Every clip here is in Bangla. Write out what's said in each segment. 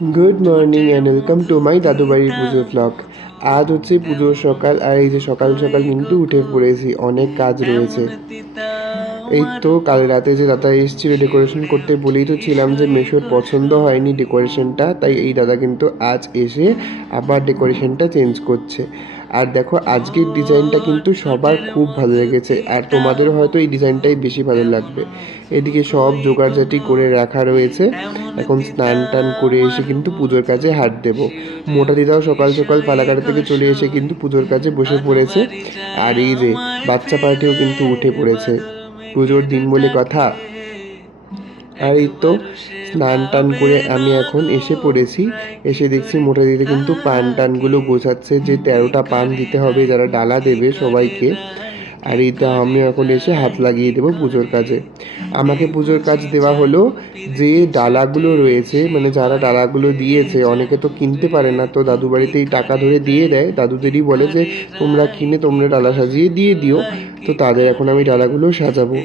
Good morning and welcome to my দাদুবাড়ির পুজো ব্লগ। আজ হচ্ছে পুজোর সকাল, আর এই যে সকাল সকাল কিন্তু উঠে পড়েছি, অনেক কাজ রয়েছে। এই তো কাল রাতে যে দাদা এসেছিল ডেকোরেশন করতে, বলেই তো ছিলাম যে মেশোর পছন্দ হয়নি ডেকোরেশনটা, তাই এই দাদা কিন্তু আজ এসে আবার ডেকোরেশনটা চেঞ্জ করছে। আর দেখো আজকের ডিজাইনটা কিন্তু সবার খুব ভালো লেগেছে, আর তোমাদেরও হয়তো এই ডিজাইনটাই বেশি ভালো লাগবে। এদিকে সব জোগাড়জাটি করে রাখা রয়েছে, এখন স্নান টান করে এসে কিন্তু পুজোর কাজে হাত দেবো। মোটা দিদাও সকাল সকাল ফালাকাটা থেকে চলে এসে কিন্তু পুজোর কাজে বসে পড়েছে। আর এই যে বাচ্চা পার্টিও কিন্তু উঠে পড়েছে, পুজোর দিন বলে কথা। আর এই তো স্নান টান করে আমি এখন এসে পড়েছি, এসে দেখছি মোটা দিদি কিন্তু পান টানগুলো গোছাচ্ছে, যে 13টা পান দিতে হবে যারা ডালা দেবে সবাইকে। আর এই তো আমি এখন এসে হাত লাগিয়ে দেবো পুজোর কাজে। আমাকে পুজোর কাজ দেওয়া হলো, যে ডালাগুলো রয়েছে, মানে যারা ডালাগুলো দিয়েছে, অনেকে তো কিনতে পারে না, তো দাদু বাড়িতেই টাকা ধরে দিয়ে দেয়, দাদুদেরই বলে যে তোমরা কিনে তোমরা ডালা সাজিয়ে দিয়ে দিও। তো তাদের এখন আমি ডালাগুলো সাজাবো।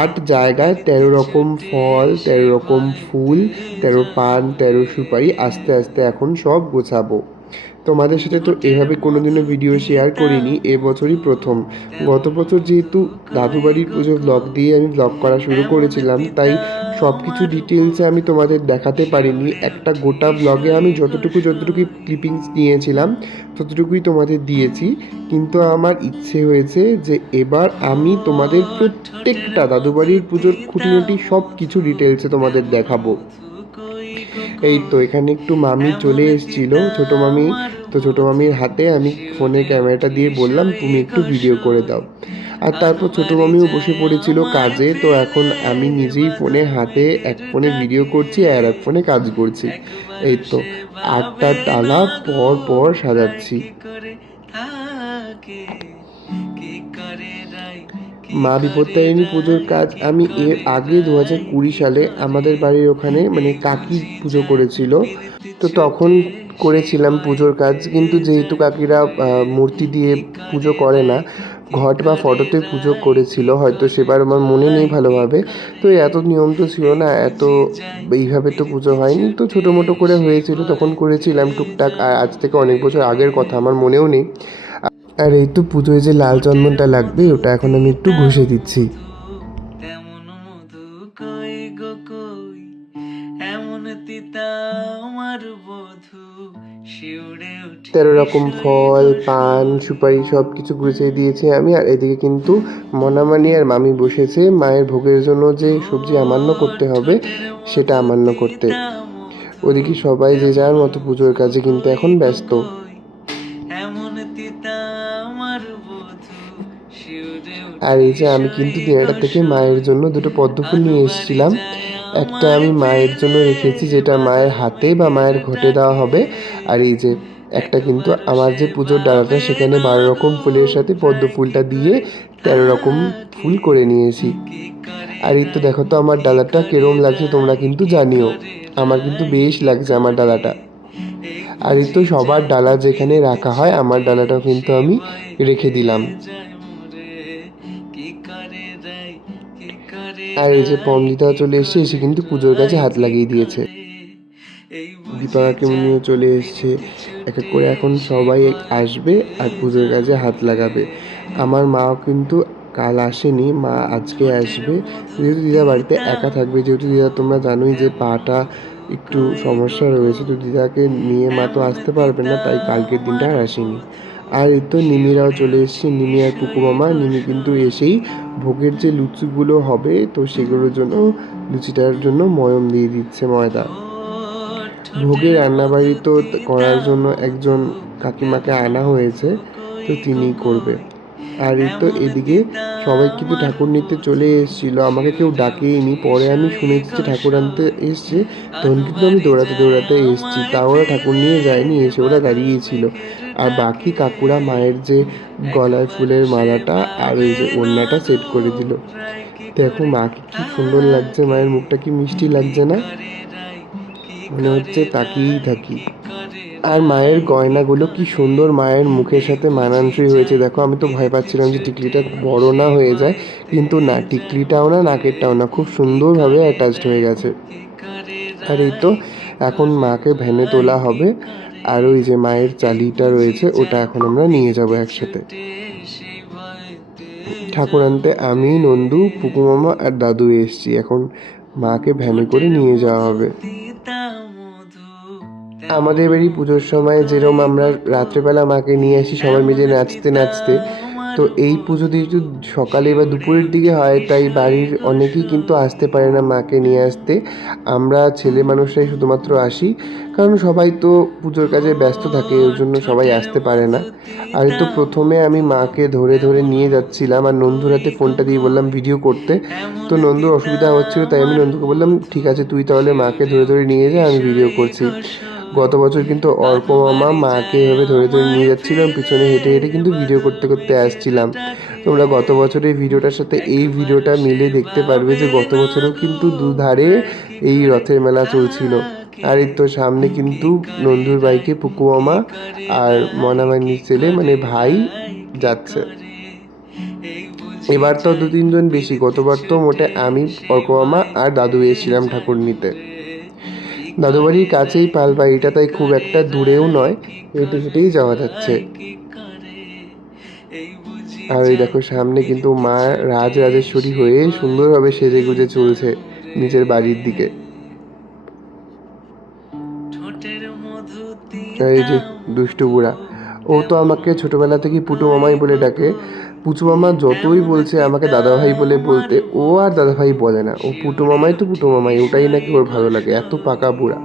8 জায়গায় 13 রকম ফল, 13 রকম ফুল, 13 পান, 13 সুপারি আস্তে আস্তে এখন সব গোছাবো। তোমাদের সাথে তো এভাবে কোনোদিনও ভিডিও শেয়ার করিনি, এবছরই প্রথম। গত বছর যেহেতু দাদু বাড়ির পুজো ব্লগ দিয়ে আমি ব্লগ করা শুরু করেছিলাম, তাই সব কিছু ডিটেলসে আমি তোমাদের দেখাতে পারিনি। একটা গোটা ব্লগে আমি যতটুকু ক্লিপিংস নিয়েছিলাম ততটুকুই তোমাদের দিয়েছি। কিন্তু আমার ইচ্ছে হয়েছে যে এবার আমি তোমাদের প্রত্যেকটা দাদু বাড়ির পুজোর খুঁটিনাটি সব কিছু ডিটেলসে তোমাদের দেখাবো। এই তো এখানে একটু মামি চলে এসেছিল, ছোটো মামি। তো ছোটো মামির হাতে আমি ফোনের ক্যামেরাটা দিয়ে বললাম তুমি একটু ভিডিও করে দাও। আর তারপর ছোটো মামিও বসে পড়েছিল কাজে, তো এখন আমি নিজেই ফোনে হাতে এক ফোনে ভিডিও করছি আর এক ফোনে কাজ করছি। এই তো 8টা ডালা পর পর সাজাচ্ছি। মা বিপত্তারিণী পুজোর কাজ আমি এর আগে 2020 সালে আমাদের বাড়ির ওখানে মানে কাকি পুজো করেছিল, তো তখন করেছিলাম পুজোর কাজ। কিন্তু যেহেতু কাকিরা মূর্তি দিয়ে পুজো করে না, ঘট বা ফটোতে পুজো করেছিল, হয়তো সেবার আমার মনে নেই ভালোভাবে। তো এত নিয়ম তো ছিল না, এত এইভাবে তো পুজো হয়নি, তো ছোটো মোটো করে হয়েছিল, তখন করেছিলাম টুকটাক। আর আজ থেকে অনেক বছর আগের কথা, আমার মনেও নেই। আর এই তো পুজোয় যে লাল চন্দনটা লাগবে, ওটা এখন আমি একটু ঘষে দিচ্ছি। 13 রকম ফল, পান, সুপারি সব কিছু গুছিয়ে দিয়েছি আমি। আর এদিকে কিন্তু মনামানি আর মামি বসেছে মায়ের ভোগের জন্য যে সবজি আমান্য করতে হবে সেটা আমান্য করতে। ওদিকে সবাই যে যার মতো পুজোর কাজে কিন্তু এখন ব্যস্ত। আর এই যে আমি কিন্তু দিনাটা থেকে মায়ের জন্য দুটো পদ্ম ফুল নিয়ে এসেছিলাম। একটা আমি মায়ের জন্য রেখেছি, যেটা মায়ের হাতে বা মায়ের ঘটে দেওয়া হবে। আর এই যে একটা কিন্তু আমার যে পুজোর ডালাটা, সেখানে 12 রকম ফুলের সাথে পদ্ম ফুলটা দিয়ে 13 রকম ফুল করে নিয়েছি। আর এই তো দেখো তো আমার ডালাটা কেরম লাগছে তোমরা কিন্তু জানিও। আমার কিন্তু বেশ লাগছে আমার ডালাটা। আর এই তো সবার ডালা যেখানে রাখা হয়, আমার ডালাটাও কিন্তু আমি রেখে দিলাম। আর এই যে পমদিতাও চলে এসছে, এসে কিন্তু পুজোর কাছে হাত লাগিয়ে দিয়েছে। দীপাকাকিমনিও চলে এসছে, এক এক করে এখন সবাই আসবে আর পুজোর কাজে হাত লাগাবে। আমার মাও কিন্তু কাল আসেনি, মা আজকে আসবে। যেহেতু দিদা বাড়িতে একা থাকবে, যেহেতু দিদা তোমরা জানোই যে পাটা একটু সমস্যা রয়েছে, তো দিদাকে নিয়ে মা তো আসতে পারবে না, তাই কালকের দিনটা আর আসেনি। আর এই তো নিমিরাও চলে এসছে, নিমি আর কুকু মামা। নিমি কিন্তু এসেই ভোগের যে লুচিগুলো হবে, তো সেগুলোর জন্য লুচিটার জন্য ময়ম দিয়ে দিচ্ছে, ময়দা। ভোগের রান্নাবাড়ি তো করার জন্য একজন কাকিমাকে আনা হয়েছে, তো তিনিই করবে। আর এই তো এদিকে সবাই কিন্তু ঠাকুর নিতে চলে এসেছিলো, আমাকে কেউ ডাকেইনি। পরে আমি শুনেছি যে ঠাকুর আনতে এসছে, তখন কিন্তু আমি দৌড়াতে দৌড়াতে এসেছি। তাও ওরা ঠাকুর নিয়ে যায়নি, এসে ওরা দাঁড়িয়েছিল। আর বাকি কাকুরা মায়ের যে গলায় ফুলের মালাটা আর এই যে ওড়নাটা সেট করে দিল। দেখো মাকে কি সুন্দর লাগছে, মায়ের মুখটা কি মিষ্টি লাগছে না, মনে হচ্ছে তাকিয়েই থাকি। আর মায়ের গয়নাগুলো কি সুন্দর মায়ের মুখের সাথে মানানসই হয়েছে। দেখো আমি তো ভয় পাচ্ছিলাম যে টিকলিটা বড় না হয়ে যায়, কিন্তু না, টিকলিটাও না নাকেরটাও না, খুব সুন্দরভাবে অ্যাটাচড হয়ে গেছে। আর এই তো এখন মাকে ভ্যানে তোলা হবে, আর ওই যে মায়ের চালিটা রয়েছে ওটা এখন আমরা নিয়ে যাব একসাথে। ঠাকুর আনতে আমি, নন্দু, পুকু মামা আর দাদু এসছি। এখন মাকে ভ্যানে করে নিয়ে যাওয়া হবে। আমাদের বাড়ি পুজোর সময় যেরকম আমরা রাত্রেবেলা মাকে নিয়ে আসি সবাই মিলে নাচতে নাচতে, তো এই পুজোতে একটু সকালে বা দুপুরের দিকে হয়, তাই বাড়ির অনেকেই কিন্তু আসতে পারে না মাকে নিয়ে আসতে। আমরা ছেলে মানুষরাই শুধুমাত্র আসি, কারণ সবাই তো পুজোর কাজে ব্যস্ত থাকে, ওই জন্য সবাই আসতে পারে না। আর তো প্রথমে আমি মাকে ধরে ধরে নিয়ে যাচ্ছিলাম, আর নন্দুর হাতে ফোনটা দিয়ে বললাম ভিডিও করতে। তো নন্দুর অসুবিধা হচ্ছিলো, তাই আমি নন্দুকে বললাম ঠিক আছে তুই তাহলে মাকে ধরে ধরে নিয়ে যা, আমি ভিডিও করছি। গত বছর কিন্তু অর্ক মামা মাকে এভাবে ধরে ধরে নিয়ে যাচ্ছিলাম, পিছনে হেঁটে হেঁটে কিন্তু ভিডিও করতে করতে আসছিলাম। তোমরা গত বছরের ভিডিওটার সাথে এই ভিডিওটা মিলে দেখতে পারবে যে গত বছরেও কিন্তু দুধারে এই রথের মেলা চলছিল। আর এই তো সামনে কিন্তু নন্দুর বাইকে পুকু মামা আর মনামানির ছেলে মানে ভাই যাচ্ছে। এবার তো 2-3 জন বেশি, গতবার তো মোটে আমি, অর্ক মামা আর দাদু এসেছিলাম ঠাকুর নিতে। দাদু বাড়ির কাছেই পাল বাড়িটা, তাই খুব একটা দূরেও নয়, হেঁটে হেঁটেই যাওয়া যাচ্ছে। আর এই দেখো সামনে কিন্তু মা রাজরাজেশ্বরী হয়ে সুন্দরভাবে সেজে গুজে চলছে নিজের বাড়ির দিকে। আর এই যে দুষ্টু বুড়া, ও তো আমাকে ছোটবেলা থেকেই পুটু মামাই বলে ডাকে। পুচু মামা যতই বলছে আমাকে দাদাভাই বলে বলতে, ও আর দাদাভাই বলে না, ও পুটু মামাই তো পুটু মামাই, ওটাই নাকি ওর ভালো লাগে, এত পাকা বুড়া।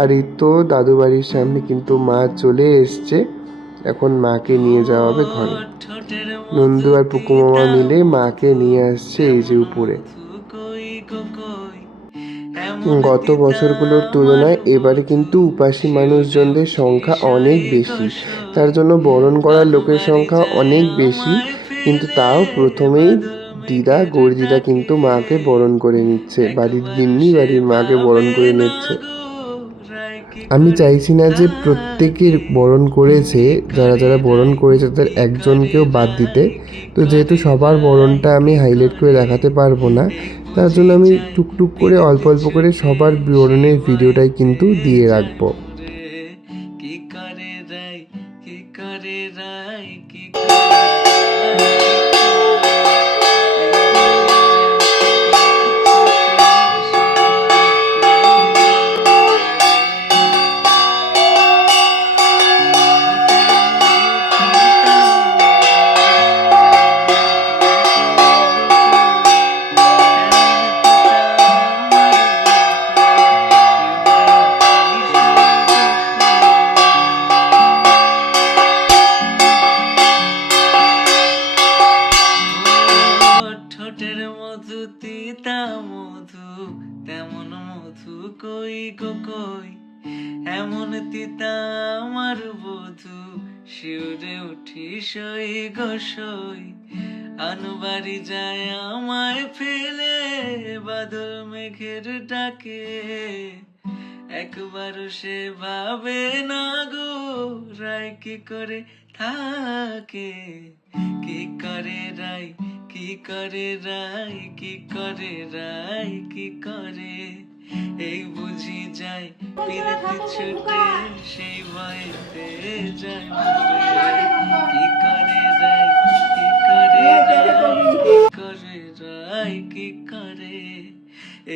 আর এই তো দাদু বাড়ির সামনে কিন্তু মা চলে এসছে, এখন মাকে নিয়ে যাওয়া হবে ঘরে। নন্দু আর পুকু মামা মিলে মাকে নিয়ে আসছে এই যে উপরে। গত বছরগুলোর তুলনায় এবারে কিন্তু উপাসী মানুষজনদের সংখ্যা অনেক বেশি, তার জন্য বরণ করার লোকের সংখ্যা অনেক বেশি, কিন্তু তাও প্রথমেই দিদা গর্জিদা কিন্তু মাকে বরণ করে নিচ্ছে, বাড়ির গিন্নি বাড়ির মাকে বরণ করে নিচ্ছে। আমি চাইছি না যে প্রত্যেকের বরণ করেছে, যারা যারা বরণ করেছে তাদের একজনকেও বাদ দিতে, তো যেহেতু সবার বরণটা আমি হাইলাইট করে দেখাতে পারবো না, তার জন্য আমি টুকটুক করে অল্প অল্প করে সবার বরণের ভিডিওটাই কিন্তু দিয়ে রাখবো। এমন তিতা আমার বধু শিউরে উঠি সই গো সই আনুবাড়ি যায় আমায় ফেলে বাদল মেঘের ডাকে একবারও সে ভাবে না গো রায় কি করে থাকে কি করে রাই কি করে রাই কি করে রাই কি করে এই বুঝি যায় পিরিতি ছুটে সেই ভয়েতে যায় কি করে রাই কি করে রাই কি করে রাই কি করে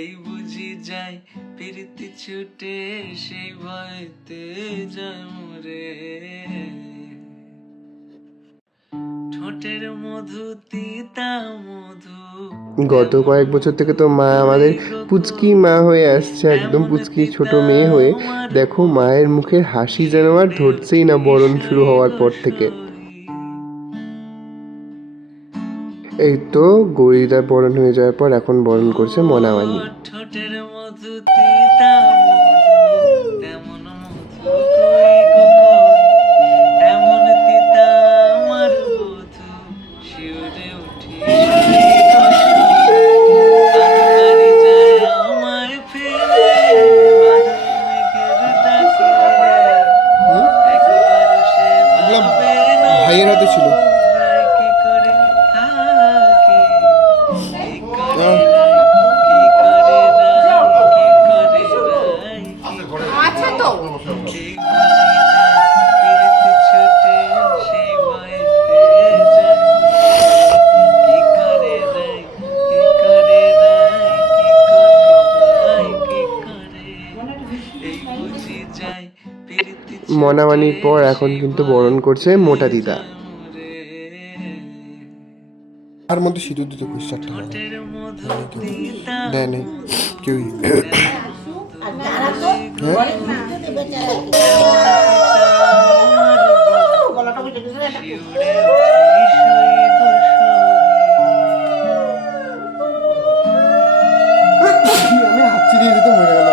এই বুঝি যায় পিরিতি ছুটে সেই ভয়েতে যায় মরে ঠোঁটের মধু তিতা মধু। গত কয়েক বছর থেকে তো মা আমাদের পুচকি মা হয়ে আসছে, একদম পুচকি ছোট মেয়ে হয়ে। দেখো মায়ের মুখের হাসি যেন আর ধরছেই না বরণ শুরু হওয়ার পর থেকে। এই তো গৌরীদা বরণ হয়ে যাওয়ার পর এখন বরণ করছে মনামানি। ঠোঁটের মধু তিতা মধু তেমন মধু কই গো কই এমন তিতা আমার বধু শিউরে উঠি আনবাড়ি যায় আমায় ফেলে বাদল মেঘের ডাকে একবার সে ভাবে না ভাইয়ের হাতে ছিল। কি করে থাকে কি করে এই বুঝি যায় পিরিতি ছুটে সেই ভয়েতে যায় কি করে রাই কি করে রাই কি করে রাই কি করে এই বুঝি যায় পিরিতি মনামানির পর এখন কিন্তু বরণ করছে মোটা দিদা। আর মধ্যে সিঁদুর দিতে কুইশারটা দেয় নেই কেউই। আমি হাঁচি দিয়ে দিতে মরে গেল।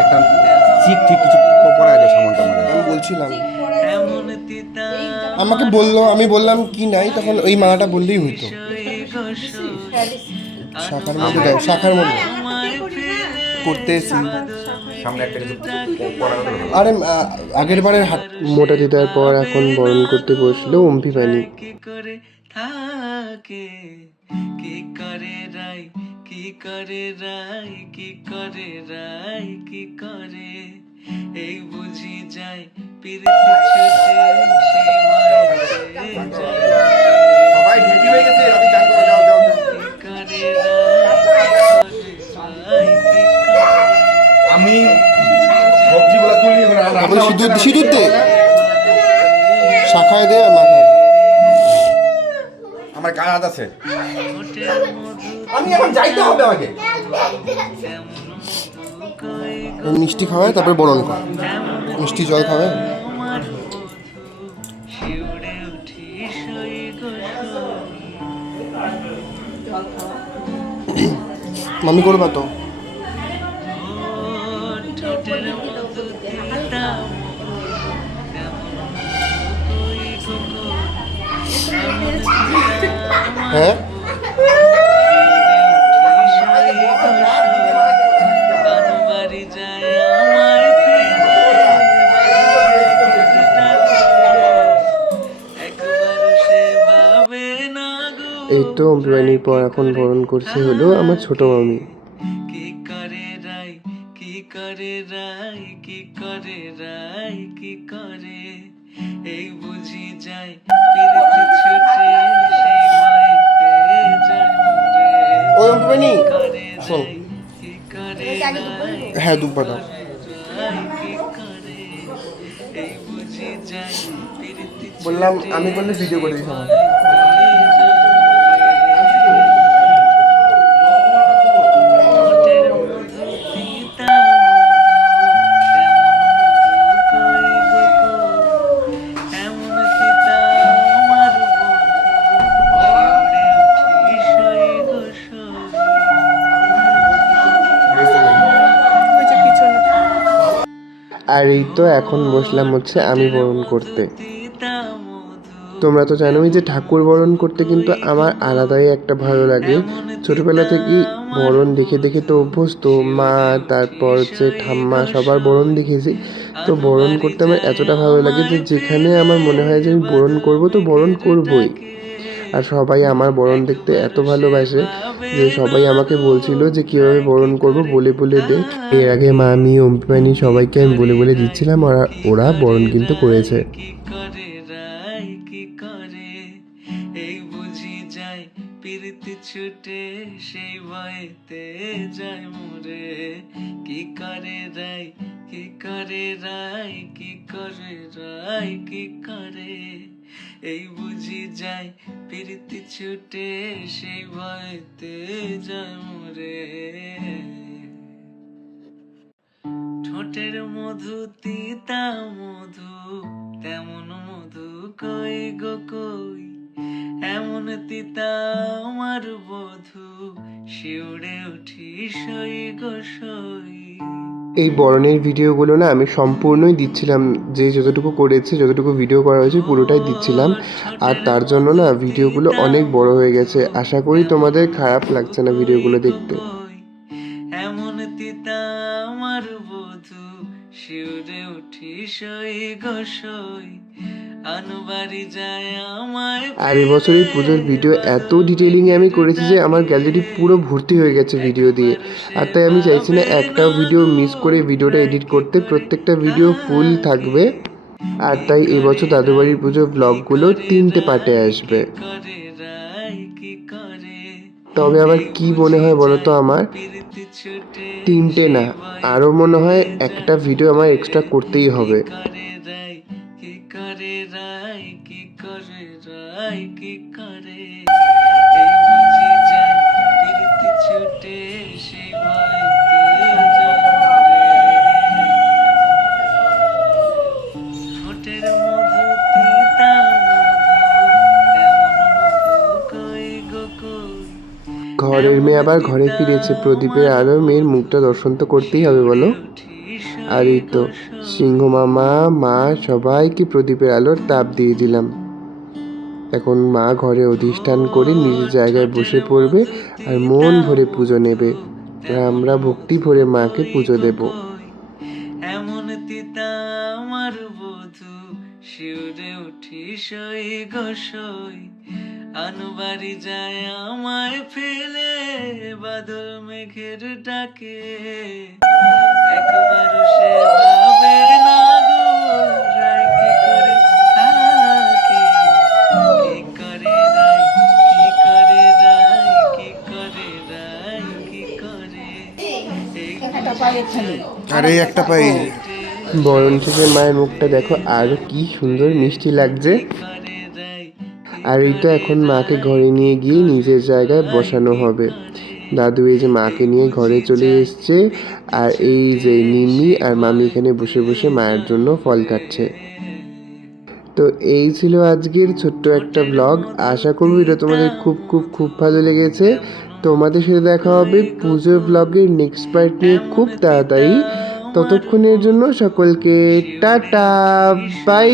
একটা ঠিক ঠিক কিছু পড়ায় দাও সামানটা মানে আমি বলছিলাম, আমাকে বললো, আমি বললাম কি নাই, তখন ওই মালাটা বললেই হইতো। শাখার মধ্যে দেয়, শাখার মধ্যে করতে এসি। সামনে একটা কিছু পড়া দাও। আরে আগের বারের হাট মোটা দিদার পর এখন বরণ করতে বসলো অম্পি পানি। কি করে থাকে কি করে রাই কি করে রাই কি করে রাই কি করে এই বুঝি যায় পিরিতি ছুটে সেই ভয়েতে যায় সবাই রেডি হয়ে গেছে, রাতে চান করো, যাও যাও যাও। কি করে রাই কি করে আমি সবজিগুলো তুলি এবার আর তারপরে রান্না হচ্ছে না। সিঁদুর দে, শাখায় দে আর মাথায় দে। আমার কাজ আছে, আমি এখন যাইতে হবে আমাকে। ওই মিষ্টি খাওয়ায় তারপরে বরণ কর, মিষ্টি জল খাওয়ায়। শিউরে উঠি সই গো মামি করবা তো? ঠোঁটের মধু দিতাম হ্যাঁ বাড়ি যায় আমায় একবার সে ভাবে না গো এই তো অম্পি পানির পর এখন বরণ করছে হলো আমার ছোট মামি। কি করে রাই কি করে রাই কি করে রাই কি করে এই বুঝি যায় পিরিতি ছুটে সেই ভয়েতে যায় মরে ওই অম্পি পানি করে শোন। রাই কি করে রাই হ্যাঁ দুব্বা দাও। রাই কি করে এই বুঝি যায় পিরিতি বললাম আমি বললে ভিডিও করে দিস আমার। আর এই তো এখন বসলাম হচ্ছে আমি বরণ করতে। তোমরা তো জানোই যে ঠাকুর বরণ করতে কিন্তু আমার আলাদাই একটা ভালো লাগে। ছোটবেলা থেকেই বরণ দেখে দেখে তো অভ্যস্ত, মা তারপর হচ্ছে ঠাম্মা সবার বরণ দেখেছি। তো বরণ করতে আমার এতটা ভালো লাগে যে যেখানে আমার মনে হয় যে আমি বরণ করব তো বরণ করবই। আর সবাই আমার বরণ দেখতে এত ভালোবাসে যে সবাই আমাকে বলছিল যে কীভাবে বরণ করব বলে বলে দে। এর আগে মামি অম্পি পানি সবাইকে আমি বলে বলে দিচ্ছিলাম, ওরা বরণ কিন্তু করেছে। কি করে রাই কি করে এই বুঝি যায় পিরিতি ছুটে সেই ভয়েতে যায় মরে কি করে রাই কি করে রাই কি করে রাই কি করে এই বুঝি যায় পিরিতি ছুটে সেই ভয়েতে যায় মরে ঠোঁটের মধু তিতা মধু তেমন মধু কই গো কই এমন তিতা আমার বধু শিউরে উঠি সই গো সই এই বরণের ভিডিওগুলো না আমি সম্পূর্ণই দিচ্ছিলাম, যে যতটুকু করেছে যতটুকু ভিডিও করা হয়েছে পুরোটাই দিচ্ছিলাম। আর তার জন্য না ভিডিওগুলো অনেক বড় হয়ে গেছে। আশা করি তোমাদের খারাপ লাগছে না ভিডিওগুলো দেখতে। এমন তিতা আমার বধু শিউরে উঠি সই গো সই আনুবারি যায় আমায় আর এবছর এই পুজোর ভিডিও এত ডিটেলিংয়ে আমি করেছি যে আমার গ্যালারি পুরো ভর্তি হয়ে গেছে ভিডিও দিয়ে। আর তাই আমি চাইছি না একটাও ভিডিও মিস করে ভিডিওটা এডিট করতে, প্রত্যেকটা ভিডিও ফুল থাকবে। আর তাই এবছর দাদুবাড়ির পুজোর ব্লগগুলো 3টে পার্টে আসবে। করে রাই কি করে তবে আবার কি মনে হয় বলো তো, আমার প্রীতি ছুটে 3টে না, আরও মনে হয় একটা ভিডিও আমার এক্সট্রা করতেই হবে। করে রাই কি করে রাই কি করে রাই কি করে এই বুঝি যায় প্রীতি ছুটে সেই ভয়তে জরে ঠোঁটের মধু তিতা মধু এমন মধু কই গো কই ঘরের মেয়ে আবার ঘরে ফিরেছে, প্রদীপের আলো মেয়ের মুখটা দর্শন তো করতেই হবে বলো। আর এই তো সিংহ মামা, মা সবাইকে প্রদীপের আলোর তাপ দিয়ে দিলাম। এখন মা ঘরে অধিষ্ঠান করে নিজের জায়গায় বসে পড়বে আর মন ভরে পুজো নেবে। আর আমরা ভক্তি ভরে মাকে পুজো দেব। এমন তিতা আমার বধূ শিউরে উঠি সই গো সই আনুবারি যায় আমায় ফেলে বাদল মেঘের ডাকে একবারও সে ভাবে না গো রায় কি করে থাকে কি করে রায় কি করে রায় কি করে রায় কি করে আর এই একটা পাই। বরণ শেষে মায়ের মুখটা দেখো আরো কি সুন্দর মিষ্টি লাগছে। আর এই তো এখন মাকে ঘরে নিয়ে গিয়ে নিজের জায়গায় বসানো হবে। দাদু এই যে মাকে নিয়ে ঘরে চলে এসছে, আর এই যে নিমি আর মামি এখানে বসে বসে মায়ের জন্য ফল কাটছে। তো এই ছিল আজকের ছোট্ট একটা ব্লগ। আশা করব এটা তোমাদের খুব খুব খুব ভালো লেগেছে। তোমাদের সাথে দেখা হবে পুজোর ব্লগের নেক্সট পার্ট নিয়ে খুব তাড়াতাড়ি। ততক্ষণের জন্য সকলকে টাটা, বাই।